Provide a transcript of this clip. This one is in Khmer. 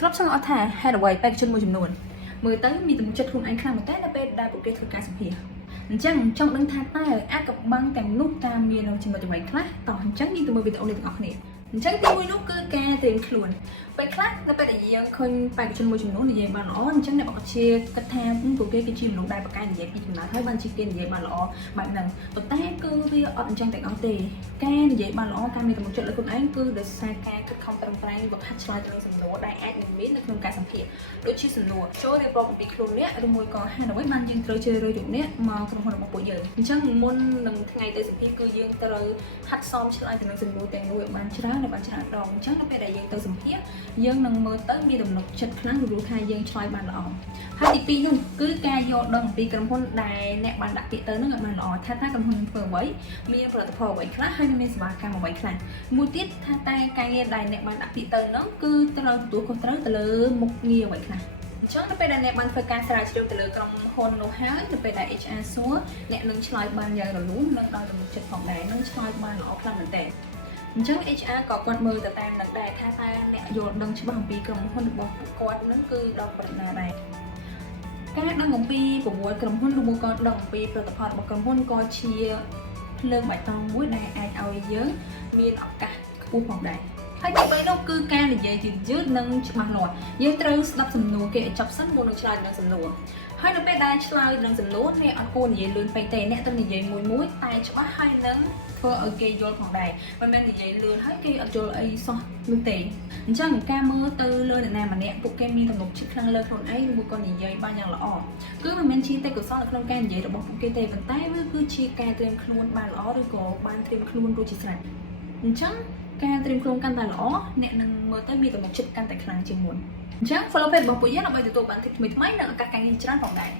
ក្របសង្កត់ថាហេតុអ្វីបេក្ខជនមួយចំនួនមើលទៅមានទំនុកចិត្តខ្លួនឯងខ្លាំងមែនតើនៅពេលដែលពួកគេធ្វើការសម្ភាសអញ្ចឹងចង់ដឹងថាតើអាចកំបាំងទាំងនោះតាមមានចំណុចអ្វីខ្លះតោះអញ្ចឹងយើងទៅមើលវីដេអូនេះទាំងអស់គ្នាអញ្ចឹងទីមួយនោះគឺការត្រៀមខ្លួនពេលខ្លះនៅពេលដែលយើងឃើញបេក្ខជនមួយចំនួននិយាយបានល្អអញ្ចឹងអ្នកបកជាគិតថាពួកគេគឺជាមនុស្សដែលប្រកែកនិយាយពីចំណាយហើយបានជាគេនិយាយបានល្អបែបហ្នឹងប៉ុន្តែគឺវាអត់អញ្ចឹងទាំងអស់ទេការនិយាយបានល្អការមានទំនុកចិត្តលើខ្លួនឯងគឺដោយសារការខិតខំប្រឹងប្រែងវឹកហាត់ឆ្លើយទៅនឹងសំណួរដែលអាចនឹងមាននៅក្នុងការសម្ភាសដូចជាសំណួរចូលរៀបរាប់អំពីខ្លួនអ្នកឬមួយក៏ហេតុអ្វីបានយើងត្រូវជ្រើសរើសយកអ្នកមកក្រុមហ៊ុនរបស់ពួកយើងអញ្ចឹងមុននឹងថ្ងៃទៅសម្ភាសគឺយើងត្រូវហាត់សមឆ្លើយទៅនឹងសំណួរទាំងនោះឲ្យបានច្រើនដងអញ្ចឹងនៅពេលដែលយើងទៅសម្ភាសយើងនឹងមើលទៅមានទំនុកចិត្តខ្លាំងព្រោះថាយើងឆ្លើយបានល្អហើយទី2នោះគឺការយល់ដឹងអំពីក្រុមហ៊ុនដែលអ្នកបានដាក់ពាក្យទៅនឹងឲ្យបានល្អថាក្រុមហ៊ុនធ្វើអ្វីមានផលិតផលអ្វីខ្លះហើយមានសេវាកម្មអ្វីខ្លះមួយទៀតថាតែការងារដែលអ្នកបានដាក់ពាក្យទៅនឹងគឺត្រូវទទួលខុសត្រូវទៅលើមុខងារអ្វីខ្លះអញ្ចឹងនៅពេលដែលអ្នកបានធ្វើការស្រាវជ្រាវទៅលើក្រុមហ៊ុននោះហើយនៅពេលដែល HR សួរអ្នកនឹងឆ្លើយបានយ៉ាងរលូននិងដោយទំនុកចិត្តផងដែរនឹងឆ្លើយបានល្អខ្លាំងមែនទែនអញ្ចឹង HR ក៏គាត់មើលទៅតាមនឹងដែរថាតើអ្នកយល់ដឹងច្បាស់អំពីក្រុមហ៊ុនរបស់ពួកគាត់នឹងគឺដល់ប្រមាណដែរការដឹងអំពីប្រវត្តិក្រុមហ៊ុនឬមួយក៏ដឹងអំពីផលិតផលរបស់ក្រុមហ៊ុនក៏ជាភ្លើងបៃតងមួយដែលអាចឲ្យយើងមានឱកាសខ្ពស់ផងដែរហើយទី3នោះគឺការនិយាយយឺតនិងច្បាស់លាស់យើងត្រូវស្ដាប់សំណួរគេឲ្យចប់សិនមុននឹងឆ្លើយនឹងសំណួរហើយនៅពេលដែលឆ្លើយនឹងសំណួរអ្នកអត់គួរនិយាយលឿនពេកទេអ្នកត្រូវនិយាយមួយតែច្បាស់ហើយនឹងធ្វើឲ្យគេយល់ផងដែរមិនមែននិយាយលឿនហើយគេអត់យល់អីសោះនោះទេអញ្ចឹងការមើលទៅលើអ្នកណាម្នាក់ពួកគេមានទំនុកចិត្តខ្លាំងលើខ្លួនឯងឬក៏និយាយបានយ៉ាងល្អគឺមិនមែនជាទេពកោសល្យនៅក្នុងការនិយាយរបស់ពួកគេទេប៉ុន្តែវាគឺជាការត្រៀមខ្លួនបានល្អឬក៏បានត្រៀមខ្លួនរួចជាស្រេចអញ្ចឹងការត្រៀមខ្លួនកាន់តែល្អអ្នកនឹងមើលទៅមានទំនុកចិត្តកាន់តែខ្លាំងជាងមុនអញ្ចឹង follow page របស់ពួកយើងដើម្បីទទួលបាន tip ថ្មីៗនិងឱកាសការងារច្រើនផងដែរ